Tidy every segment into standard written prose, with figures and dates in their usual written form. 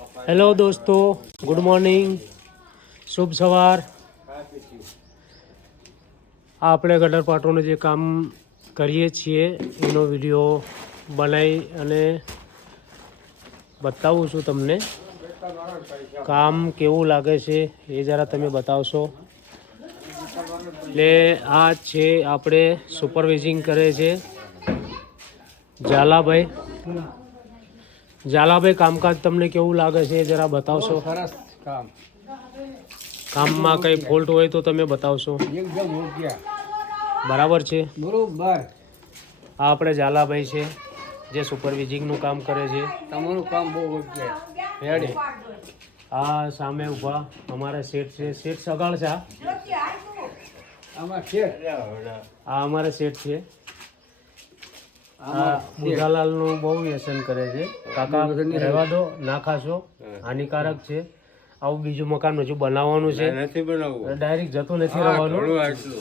Hello દોસ્તો, good morning, શુભ સવાર. આપણે ગટર પાટોનું જે કામ કરીએ છીએ એનો વિડીયો બનાવી અને બતાવું છું તમને. કામ કેવું લાગે છે એ જરા તમે બતાવશો. એટલે આ છે આપણે સુપરવાઇઝિંગ કરે છે ઝાલાભાઈ. ઝાલાભાઈ, કામકાજ તમને કેવું લાગે છે એ જરા બતાવશો. સરસ કામ. કામમાં કંઈ ફોલ્ટ હોય તો તમે બતાવશો. એકદમ યોગ્ય. બરાબર છે. બરોબર. આ આપણે ઝાલાભાઈ છે જે સુપરવાઇઝિંગનું કામ કરે છે. તમારું કામ બહુ યોગ્ય. રેડી. આ સામે ઊભા અમારા શેઠ છે. શેઠ સગાળ છે. આમાં છે. આ અમારા શેઠ છે. આ બુધાલાલનું બહુ વ્યસન કરે છે. કાકા રહેવા દો, ના ખાશો, હાનિકારક છે. આવું બીજું મકાન હજુ બનાવવાનું છે. નથી બનાવવું, ડાયરેક્ટ જતું નથી રહેવાનું.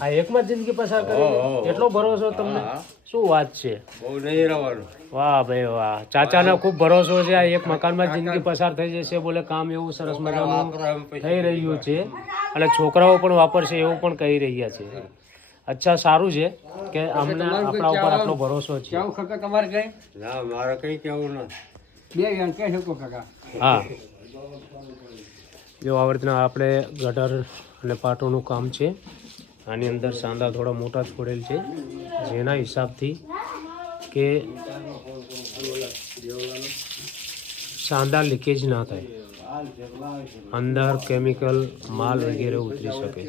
આ એકમાં જ જિંદગી પસાર કરી. એટલો ભરોસો તમને? શું વાત છે. બહુ નહીં રહેવાનું. વાહ ભાઈ વાહ. ચાચાને ખૂબ ભરોસો છે. આ એક મકાનમાં જિંદગી પસાર થઈ જશે. બોલે કામ એવું સરસ મજાનું થઈ રહ્યું છે અને છોકરાઓ પણ વાપરશે એવું પણ કહી રહ્યા છે. અચ્છા, સારું છે કે અમને આપણા ઉપર આટલો ભરોસો છે. કેવું કાકા તમારે કઈ? ના, મારે કઈ કેવું ના. બે જણ કહી શકો કાકા. હા, જો આવી રીતના આપણે ગટર અને પાટોનું કામ છે. આની અંદર સાંધા થોડા મોટા છોડેલ છે જેના હિસાબથી કે સાંધા લીકેજ ના થાય, અંદર કેમિકલ માલ વગેરે ઉતરી શકે.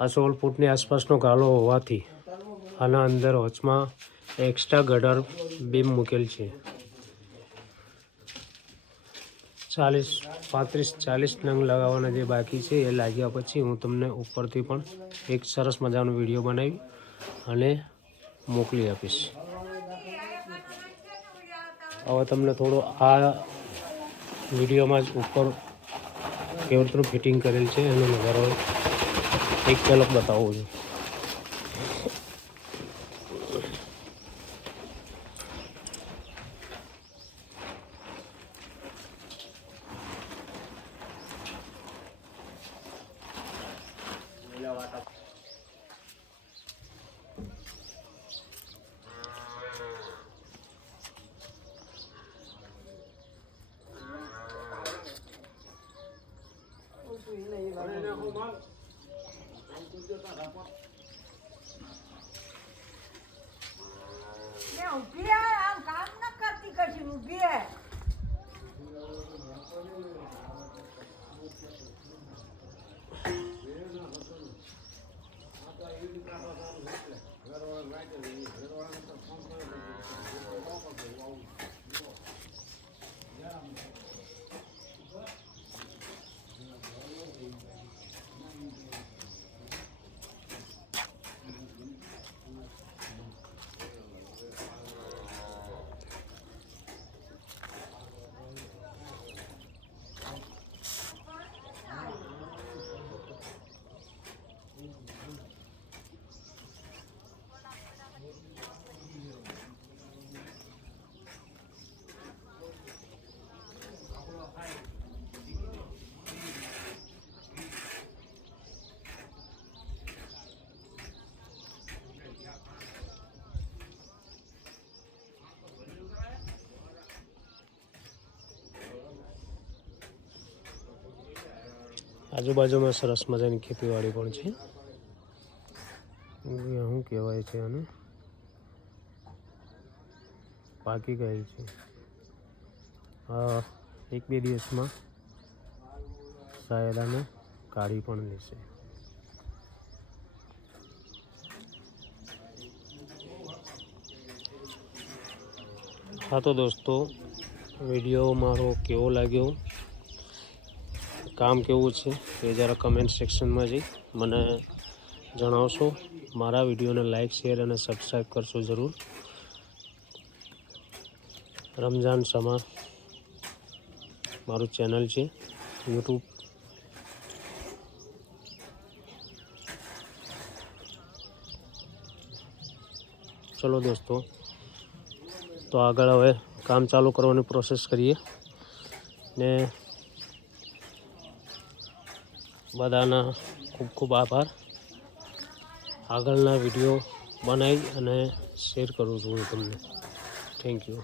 આ 16 ફૂટની આસપાસનો ગાળો હોવાથી આના અંદર વચમાં એક્સ્ટ્રા ગટર બીમ મૂકેલ છે. 35-40 નંગ લગાવવાના જે બાકી છે એ લાગ્યા પછી હું તમને ઉપરથી પણ એક સરસ મજાનો વિડીયો બનાવી અને મોકલી આપીશ. હવે તમને થોડો આ વિડીયોમાં જ ઉપર કેવું રીતનું ફિટિંગ કરેલ છે એનો નજારો એક ઝલક બતાવું છું. આજુબાજુમાં સરસ મજાની ખેતીવાડી પણ છે. શું કહેવાય છે આને? પાકી ગયેલ છે. એક બે દિવસમાં શાયદ આને કાઢી પણ લેશે. હા તો દોસ્તો, વિડીયો મારો કેવો લાગ્યો, કામ કેવું છે એ જરા કમેન્ટ સેક્શનમાં જઈ મને જણાવશો. મારા વિડીયોને લાઈક, શેર અને સબસ્ક્રાઈબ કરશો જરૂર. રમઝાન સમા મારું ચેનલ છે યુટ્યુબ. ચલો દોસ્તો, તો આગળ હવે કામ ચાલુ કરવાની પ્રોસેસ કરીએ ને બધાના ખૂબ ખૂબ આભાર. આગળના વિડીયો બનાવી અને શેર કરું છું હું તમને. Thank you.